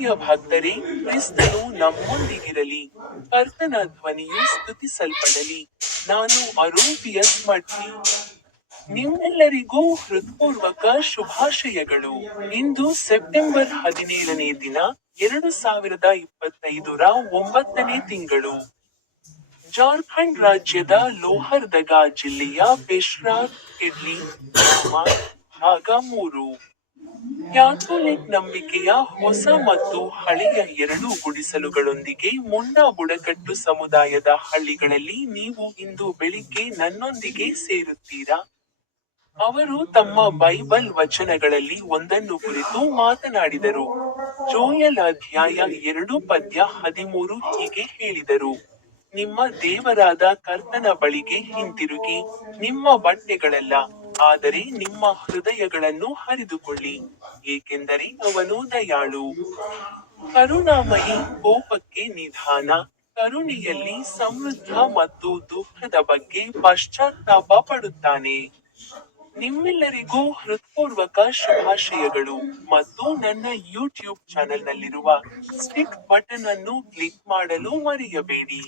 ಪ್ರಿಯ ಭಕ್ತರೇ, ಕ್ರಿಸ್ತನು ನಮ್ಮೊಂದಿಗಿರಲಿ. ಕರ್ತನ ಧ್ವನಿಯು ಸ್ತುತಿಸಲ್ಪಡಲಿ. ನಾನು ಅರೋಪಿಯಸ್ ಮಠಿ ನಿಮ್ಮೆಲ್ಲರಿಗೂ ಹೃತ್ಪೂರ್ವಕ ಶುಭಾಶಯಗಳು. ಇಂದು ಸೆಪ್ಟೆಂಬರ್ ಹದಿನೇಳನೇ ದಿನ, ಎರಡು ಸಾವಿರದ ಇಪ್ಪತ್ತೈದರ ಒಂಬತ್ತನೇ ತಿಂಗಳು. ಜಾರ್ಖಂಡ್ ರಾಜ್ಯದ ಲೋಹರ್ದಗಾ ಜಿಲ್ಲೆಯ ಬೆಶ್ರಾರ್ ಕೆಡ್ಲಿ ಭಾಗ ಮೂರು ಕ್ಯಾಥೋಲಿಕ್ ನಂಬಿಕೆಯ ಹೊಸ ಮತ್ತು ಹಳೆಯ ಎರಡೂ ಗುಡಿಸಲುಗಳೊಂದಿಗೆ ಮುನ್ನಾ ಬುಡಕಟ್ಟು ಸಮುದಾಯದ ಹಳ್ಳಿಗಳಲ್ಲಿ ನೀವು ಇಂದು ಬೆಳಿಗ್ಗೆ ನನ್ನೊಂದಿಗೆ ಸೇರುತ್ತೀರಾ? ಅವರು ತಮ್ಮ ಬೈಬಲ್ ವಚನಗಳಲ್ಲಿ ಒಂದನ್ನು ಕುರಿತು ಮಾತನಾಡಿದರು. ಜೋಯಲ್ ಅಧ್ಯಾಯ ಎರಡು ಪದ್ಯ ಹದಿಮೂರು ಹೀಗೆ ಹೇಳಿದರು. ನಿಮ್ಮ ದೇವರಾದ ಕರ್ತನ ಬಳಿಗೆ ಹಿಂತಿರುಗಿ. ನಿಮ್ಮ ಬಟ್ಟೆಗಳಲ್ಲ. ಆದರೆ ನಿಮ್ಮ ಹೃದಯಗಳನ್ನು ಹರಿದುಕೊಳ್ಳಿ, ಏಕೆಂದರೆ ಅವನು ದಯಾಳು. ಕರುಣಾಮಯಿ ಕೋಪಕ್ಕೆ ನಿಧಾನ, ಕರುಣೆಯಲ್ಲಿ ಸಮೃದ್ಧ ಮತ್ತು ದುಃಖದ ಬಗ್ಗೆ ಪಶ್ಚಾತ್ತಾಪ ಪಡುತ್ತಾನೆ. ನಿಮ್ಮೆಲ್ಲರಿಗೂ ಹೃತ್ಪೂರ್ವಕ ಶುಭಾಶಯಗಳು ಮತ್ತು ನನ್ನ ಯೂಟ್ಯೂಬ್ ಚಾನೆಲ್ನಲ್ಲಿರುವ ಸ್ಟಿಕ್ ಬಟನ್ ಅನ್ನು ಕ್ಲಿಕ್ ಮಾಡಲು ಮರೆಯಬೇಡಿ.